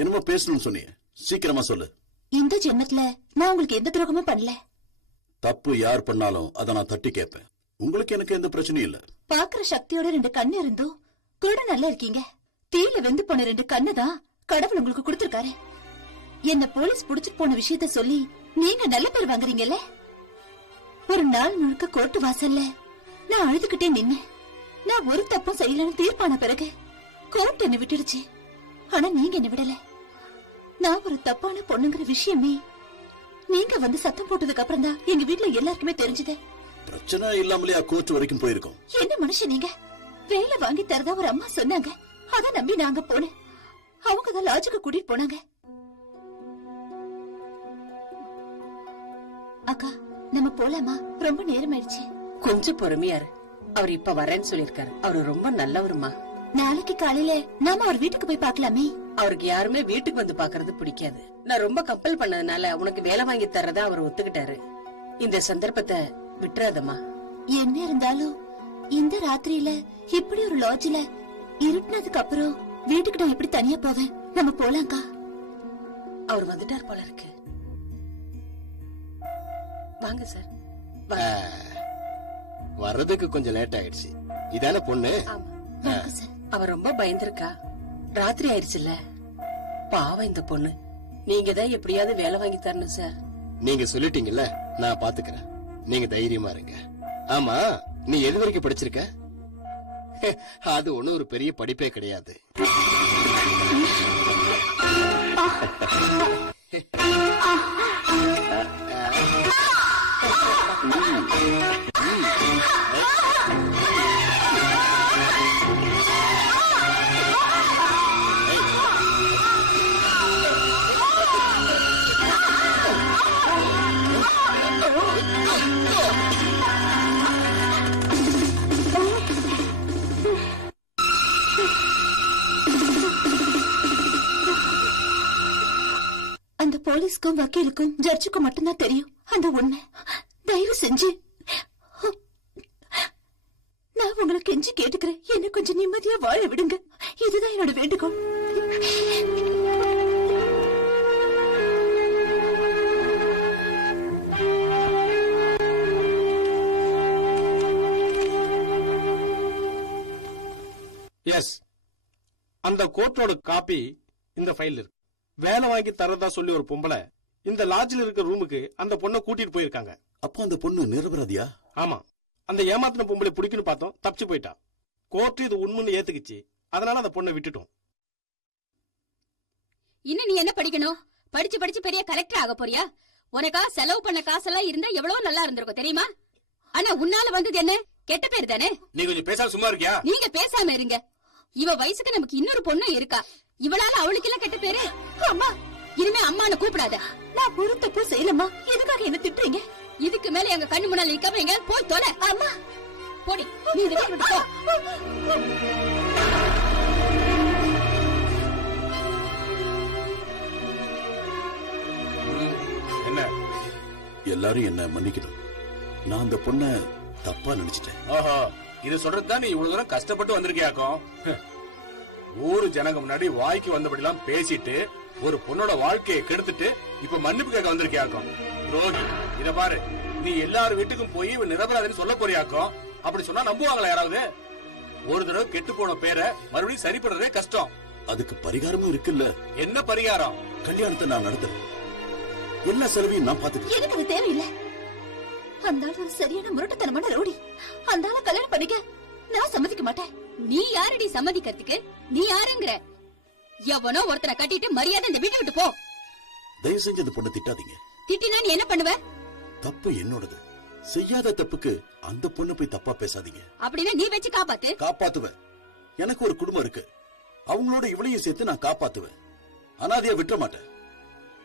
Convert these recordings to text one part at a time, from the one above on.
என்னமோ பேசணும்னு சொன்னீங்க, சீக்கிரமா சொல்லு. இந்த ஜென்மத்துல நான் உங்களுக்கு எந்த துரோகமும் பண்ணல. தப்பு யார் பண்ணாலும் அதை நான் தட்டி கேட்பேன். உங்களுக்கு எனக்கு எந்த பிரச்சனையும் இல்ல. பாக்குற சக்தியோட 2 கண்ணு இருந்தும் கூட நல்லா இருக்கீங்க. தீயில வெந்து போன 2 கண்ணு தான் கடவுள் உங்களுக்கு கொடுத்திருக்காரு. என்ன போலீஸ் புடிச்சிட்டு போன விஷயத்த சொல்லி நீங்க நல்ல பேர் வாங்குறீங்கல்ல. ஒரு நாள் முழுக்க கோர்ட்டு வாசல்ல நான் அழுதுகிட்டே நின்னேன். நான் ஒரு தப்பும் செய்யலன்னு தீர்ப்பான பிறகு கோர்ட் என்ன விட்டுடுச்சு. ஆனா நீங்க என்ன விடல. நான் ஒரு தப்பான பொண்ணுங்கிற விஷயமே நீங்க வந்து சத்தம் போட்டதுக்கு அப்புறம் தான் எங்க வீட்டுல எல்லாருக்குமே தெரிஞ்சது. பிரச்சனை இல்லாமலே கோர்ட் வரைக்கும் போயிருக்கோம். என்ன மனுஷன் நீங்க? வேலை வாங்கி தரதா ஒரு அம்மா சொன்னாங்க, அத நம்பி நாங்க போனேன். அவங்க தான் லாட்ஜுக்கு கூட்டிட்டு போனாங்க. அக்கா நம்ம போலாமா? ரொம்ப நேரம் ஆயிடுச்சு. கொஞ்சம் பொறுமையாரு. அவர் இப்ப வரேன்னு சொல்லிருக்காரு. அவரு ரொம்ப நல்லவருமா. நாளைக்கு காலையில நாம அவர் வீட்டுக்கு போய் பாக்கலாமே. அவருக்கு யாருமே வீட்டுக்கு வந்து பாக்குறது பிடிக்காது. நான் ரொம்ப கம்பல் பண்ணதுனால உனக்கு வேலை வாங்கி தர்றதா அவர் ஒத்துக்கிட்டாரு. இந்த சந்தர்ப்பத்தை விட்டுறாதம்மா. என்ன இருந்தாலும் இந்த ராத்திரியில இப்படி ஒரு லாட்ஜ்ல இருட்டினதுக்கு அப்புறம் வீட்டுக்கு நான் எப்படி தனியா போவேன்? நம்ம போலாம்க்கா. அவர் வந்துட்டார் போல இருக்கு. வாங்க சார். வர்றதுக்கு கொஞ்சம் லேட் ஆயிடுச்சு. இதான பொண்ணு? அவர் ரொம்ப பயந்துருக்கா. ராத்திரி ஆயிடுச்சுல்ல. பாவம் இந்த பொண்ணு. நீங்க தான் எப்படியாவது வேலை வாங்கி தரணும் சார். நீங்க சொல்லிட்டீங்கல்ல, நான் பாத்துக்கிறேன். நீங்க தைரியமா இருங்க. ஆமா, நீ எது வரைக்கும் படிச்சிருக்க? அது ஒண்ணும் ஒரு பெரிய படிப்பே கிடையாது. அந்த போலீஸ்க்கும் வக்கீலுக்கும் ஜட்ஜுக்கும் மட்டும்தான் தெரியும் அந்த உண்மை. தயவு செஞ்சு நான் உங்களை கெஞ்சி கேட்டுக்கிறேன். என்ன கொஞ்சம் நிம்மதியா வாழ விடுங்க. இதுதான் என்னோட வேண்டுகோள். எஸ், அந்த கோர்ட்டோட காப்பி இந்த ஃபைல் இருக்கு. வேலை வாங்கி தரதா சொல்லி ஒரு பொம்பளை இந்த லாட்ஜில் இருக்க ரூமுக்கு அந்த பொண்ணை கூட்டிட்டு போயிருக்காங்க. அப்போ அந்த பொண்ணு நிரபராதியா? ஆமா, அந்த ஏமாத்தின பொம்பளை பிடிக்குன்னு பார்த்தோம், தப்பிச்சு போயிட்டா. கோர்ட் இது உண்மைன்னு ஏத்துக்குச்சு. அதனால அந்த பொண்ணை விட்டுட்டோம். இன்னும் நீ என்ன படிக்கணும்? படிச்சு படிச்சு பெரிய கலெக்டர் ஆக போறியா? உனக்கா செலவு பண்ண காசெல்லாம் இருந்தா எவ்வளவு நல்லா இருந்திருக்கும் தெரியுமா? ஆனா உன்னால வந்தது என்ன? கெட்ட பேர் தானே. நீ கொஞ்சம் பேசாம சும்மா இருக்கியா? நீங்க பேசாம இருங்க. இவ வயசுக்கு நமக்கு இன்னொரு பொண்ணு இருக்கா. இவளால அவளுக்கு எல்லாம் கெட்ட பேரு. அம்மா, இனிமே அம்மானு கூப்பிடாத. நான் ஒரு தப்பு செய்யலம்மா. எதுக்காக என்ன திட்டுறீங்க? இதுக்கு மேல எங்க கண்ணு முன்னால நிக்காம எங்க போய் தொலை. அம்மா போடி, நீ இந்த வீட்டை விட்டு போ. என்ன? எல்லாரும் என்ன மன்னிக்கணும். நான் அந்த பொண்ண தப்பா நினைச்சிட்டேன். ஓஹோ, இது சொல்றதுதான் நீ இவ்வளவு தூரம் கஷ்டப்பட்டு வந்திருக்கியாக்கும். ஊரு ஜனங்க முன்னாடி வாய்க்கு வந்தபடிலாம் பேசிட்டு ஒரு பொண்ணோட வாழ்க்கையை கெடுத்துட்டு இப்ப மன்னிப்பு கேட்க வந்திருக்கியாக்கும். ரோகி, இத பாரு, நீ எல்லாரும் வீட்டுக்கும் போய் இவன் நிரபராதின்னு சொல்ல போறியாக்கும். அப்படி சொன்னா நம்புவாங்களா யாராவது? ஒரு தடவை கெட்டு போன பேரை மறுபடியும் சரி பண்றதே கஷ்டம். அதுக்கு பரிகாரமும் இருக்குல்ல. என்ன பரிகாரம்? கல்யாணத்தை நான் நடத்துறேன். எல்லா செலவையும் நான் பாத்துக்கிறேன். எனக்கு அது தேவையில்லை. அந்த ஆள் ஒரு சரியான முரட்டுத்தனமான ரவுடி. அந்த ஆளை கல்யாணம் பண்ணிக்க நான் சம்மதிக்க மாட்டேன். நீ யாரடி சம்மதிக்கிறதுக்கு? நீ யாருங்கிற? எவனோ ஒருத்தனை கட்டிட்டு மரியாதை இந்த வீட்டை விட்டு போ. தயவு செஞ்சு அந்த பொண்ணை திட்டாதீங்க. திட்டினா நீ என்ன பண்ணுவ? தப்பு என்னோடது. செய்யாத தப்புக்கு அந்த பொண்ணு போய் தப்பா பேசாதீங்க. அப்படின்னா நீ வச்சு காப்பாத்து. காப்பாத்துவேன். எனக்கு ஒரு குடும்பம் இருக்கு. அவங்களோட இவளையும் சேர்த்து நான் காப்பாத்துவேன். அனாதையா விட்டுற மாட்டேன்.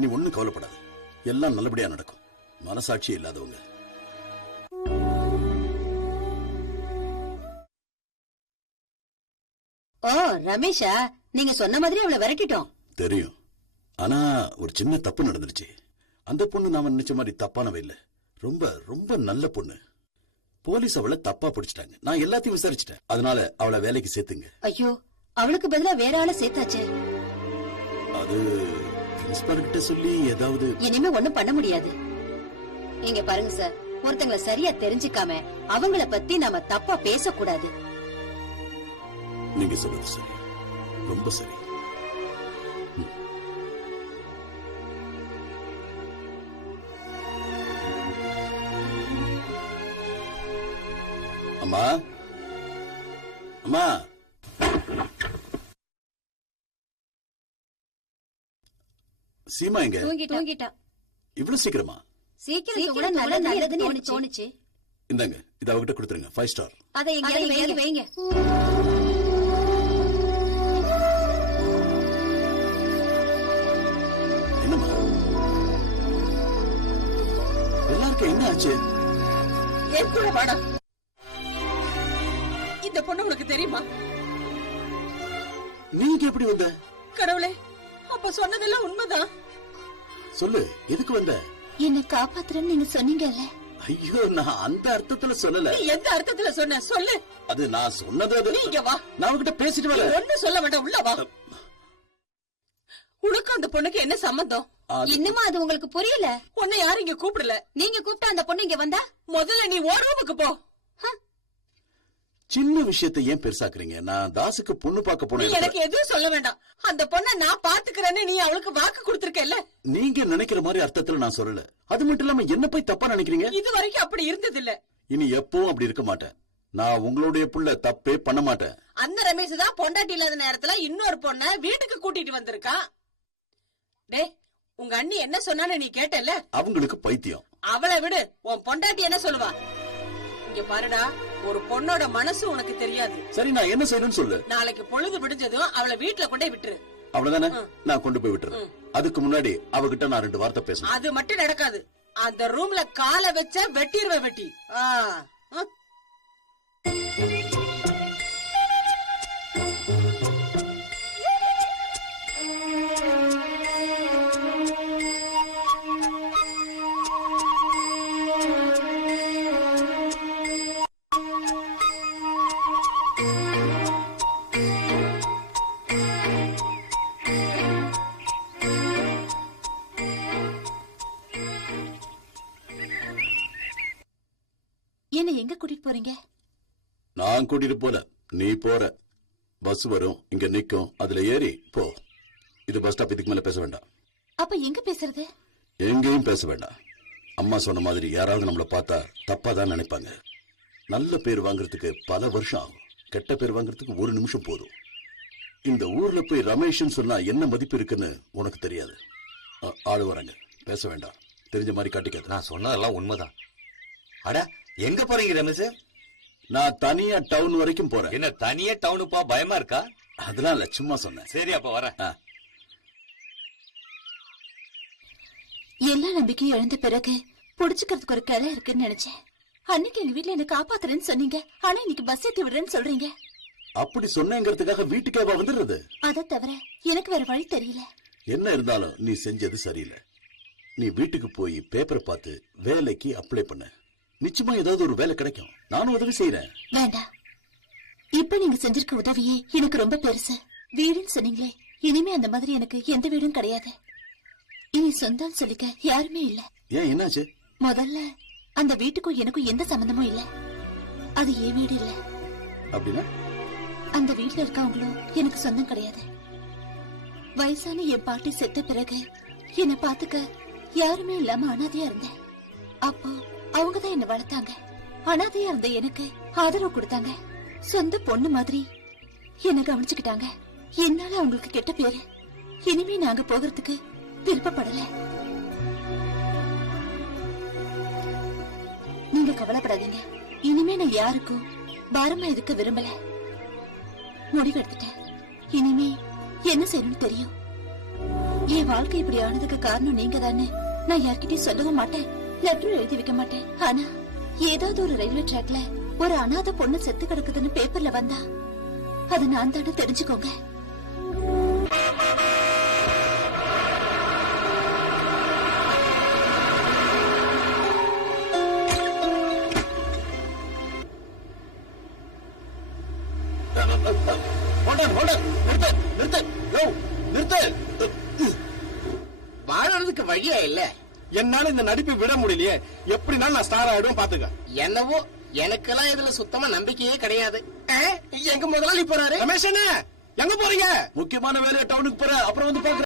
நீ ஒண்ணும் கவலைப்படாத. எல்லாம் நல்லபடியா நடக்கும். மனசாட்சி இல்லாதவங்க. ஓ ரமேஷா, நீங்க சொன்ன மாதிரி அவளை விரட்டிட்டோம். தெரியும். ஆனா ஒரு சின்ன தப்பு நடந்துருச்சு. அந்த பொண்ணு நாம நினைச்ச மாதிரி தப்பானவ இல்ல. ரொம்ப ரொம்ப நல்ல பொண்ணு. போலீஸ் அவளை தப்பா பிடிச்சிட்டாங்க. நான் எல்லாத்தையும் விசாரிச்சிட்டேன். அதனால அவளை வேலைக்கு சேர்த்துங்க. ஐயோ, அவளுக்கு பதிலா வேற ஆளை சேர்த்தாச்சு. அது பிரின்சிபால் கிட்ட சொல்லி ஏதாவது இனிமே ஒண்ணும் பண்ண முடியாது. இங்க பாருங்க சார், ஒருத்தங்களை சரியா தெரிஞ்சுக்காம அவங்கள பத்தி நாம தப்பா பேசக்கூடாது. நீங்க சொல்றது சரி, ரொம்ப சரி. அம்மா, அம்மா, சீமா எங்க? தூங்கிட்டா. இவ்வளவு சீக்கிரமா? சீக்கிரம் கூட நல்லதுன்னு எனக்கு தோணுச்சு. இந்தாங்க, இத அவகிட்ட கொடுத்துருங்க. 5 ஸ்டார். அதை எங்கேயாவது வைங்க. என்னம்மா எல்லாருக்கும் என்ன ஆச்சு? என் கூட வாடா. இந்த பொண்ணு உனக்கு தெரியுமா? நீங்க எப்படி வந்த? கடவுளே, அப்ப சொன்னதெல்லாம் உண்மைதான். சொல்லு, எதுக்கு வந்த? என்ன காப்பாத்துறேன்னு நீங்க சொன்னீங்கல்ல. ஐயோ, நான் அந்த அர்த்தத்துல சொல்லல. நீ எந்த அர்த்தத்துல சொன்ன சொல்லு. அது நான் சொன்னது. அது நீ இங்க வா. நான் அவகிட்ட பேசிட்டு வரேன். ஒண்ணு சொல்ல வேண்டாம், உள்ள வா. உனக்கு அந்த பொண்ணுக்கு என்ன சம்பந்தம்? இன்னுமா அது உங்களுக்கு புரியல? உன்னை யாரும் இங்க கூப்பிடல. நீங்க கூப்பிட்டா அந்த பொண்ணு இங்க வந்தா? முதல்ல நீ ஓ ரூமுக்கு போ. சின்ன விஷயத்தை ஏன் பெருசாக்குறீங்க? நான் தாசுக்கு பொண்ணு பார்க்க நீ போனேன். எனக்கு எதுவும் சொல்ல வேண்டாம். அந்த பொண்ணை நான் பாத்துக்கிறேன்னு நீ அவளுக்கு வாக்கு கொடுத்திருக்கல. நீங்க நினைக்கிற மாதிரி அர்த்தத்துல நான் சொல்லல. அது மட்டும் இல்லாம என்ன போய் தப்பா நினைக்கிறீங்க? இது வரைக்கும் அப்படி இருந்தது இல்ல. இனி எப்பவும் அப்படி இருக்க மாட்டேன். நான் உங்களுடைய புள்ள தப்பே பண்ண மாட்டேன். அந்த ரமேஷ் தான் பொண்டாட்டி இல்லாத நேரத்துல இன்னொரு பொண்ண வீட்டுக்கு கூட்டிட்டு வந்திருக்கான். டே, உங்க அண்ணி என்ன சொன்னான்னு நீ கேட்டல? அவங்களுக்கு பைத்தியம். அவளை விடு, உன் பொண்டாட்டி என்ன சொல்லுவா? இங்க பாருடா, ஒரு பொண்ணோட மனசு உனக்கு தெரியாது. சரி, நான் என்ன செய்யணும்னு சொல்லு. நாளைக்கு பொழுது விடிஞ்சதும் அவளை வீட்டுல கொண்டே விட்டுரு. அவ்வளவுதானே? நான் கொண்டு போய் விட்டுறேன். அதுக்கு முன்னாடி அவகிட்ட நான் 2 வார்த்தை பேசணும். அது மட்டும் நடக்காது. அந்த ரூம்ல காலை வச்ச வெட்டிடுவ வெட்டி. என்ன எங்க கூட்டிட்டு போறீங்க? நான் கூட்டிட்டு போல, நீ போற. பஸ் வரும், இங்க நிக்கும், அதுல ஏறி போ. இது பஸ் ஸ்டாப், இதுக்கு மேல பேச வேண்டாம். அப்ப எங்க பேசுறது? எங்கேயும் பேச வேண்டாம். அம்மா சொன்ன மாதிரி யாராவது நம்மள பார்த்தா தப்பா தான் நினைப்பாங்க. நல்ல பேர் வாங்குறதுக்கு பல வருஷம் ஆகும். கெட்ட பேர் வாங்குறதுக்கு 1 நிமிஷம் போதும். இந்த ஊர்ல போய் ரமேஷ்னு சொன்னா என்ன மதிப்பு இருக்குன்னு உனக்கு தெரியாது. ஆளு வராங்க, பேச வேண்டாம். தெரிஞ்ச மாதிரி காட்டிக்காது. நான் சொன்னதெல்லாம் உண்மைதான். அட, எங்க போறீங்க ரமேஷ்? நான் தனியா டவுன் வரைக்கும் போறேன். என்ன தனியா டவுனுப்பா? பயமா இருக்கா? அதெல்லாம் இல்ல, சும்மா சொன்னேன். சரி, அப்ப வரேன். எல்லா நம்பிக்கையும் இழந்த பிறகு புடிச்சுக்கிறதுக்கு ஒரு கிளை இருக்குன்னு நினைச்சேன். அன்னைக்கு எங்க வீட்டுல என்ன காப்பாத்துறேன்னு சொன்னீங்க. ஆனா இன்னைக்கு பஸ் ஏத்தி விடுறேன்னு சொல்றீங்க. அப்படி சொன்னேங்கிறதுக்காக வீட்டுக்கேவா வந்துடுறது? அதை தவிர எனக்கு வேற வழி தெரியல. என்ன இருந்தாலும் நீ செஞ்சது சரியில்லை. நீ வீட்டுக்கு போய் பேப்பரை பார்த்து வேலைக்கு அப்ளை பண்ண. நிச்சயமா ஏதாவது ஒரு வேலை கிடைக்கும். நானும் உதவி செய்யறேன். வேண்டாம், இப்ப நீங்க செஞ்சிருக்க உதவியே எனக்கு ரொம்ப பெருசு. வீடுன்னு சொன்னீங்களே, இனிமே அந்த மாதிரி எனக்கு எந்த வீடும் கிடையாது. இனி சொந்தம் சொல்லிக்க யாருமே இல்ல. ஏன், என்னாச்சு? முதல்ல அந்த வீட்டுக்கும் எனக்கும் எந்த சம்பந்தமும் இல்ல. அது என் வீடு இல்ல. அப்படின்னா அந்த வீட்டுல இருக்கவங்களும் எனக்கு சொந்தம் கிடையாது. வயசான என் பாட்டி செத்த பிறகு என்னை பாத்துக்க யாருமே இல்லாம அனாதையா இருந்தேன். அப்போ அவங்கதான் என்ன வளர்த்தாங்க. அனாதையா இருந்த எனக்கு ஆதரவு கொடுத்தாங்க. சொந்த பொண்ணு மாதிரி என்ன கவனிச்சுக்கிட்டாங்க. என்னால அவங்களுக்கு கெட்ட பேரு. இனிமே நாங்க போகிறதுக்கு விருப்பப்படல. நீங்க கவலைப்படாதீங்க. இனிமே நான் யாருக்கும் பாரமா இருக்க விரும்பல. முடிவு எடுத்துட்டேன். இனிமே என்ன செய்யணும்னு தெரியும். என் வாழ்க்கை இப்படி ஆனதுக்கு காரணம் நீங்க தானே. நான் யார்கிட்டயும் சொல்லவும் மாட்டேன், லெட்டர் எழுதி வைக்க மாட்டேன். ஆனா ஏதாவது ஒரு ரயில்வே ட்ராக்ல ஒரு அனாதை பொண்ணு செத்து கிடக்குதுன்னு பேப்பர்ல வந்தா அது நான் தானே தெரிஞ்சுக்கோங்க. நிறுத்து. வழியா இல்ல. என்னால இந்த நடிப்பை விட முடியலையே. எப்படினாலும் நான் ஸ்டார் ஆயிடும் பாத்துக்க. என்னவோ எனக்கெல்லாம் இதுல சுத்தமா நம்பிக்கையே கிடையாது. எங்க முதலாளி போறாரு. ரமேஷ் அண்ணா, எங்க போறீங்க? முக்கியமான வேலையை டவுனுக்கு போற, அப்புறம் வந்து பாக்குறேன்.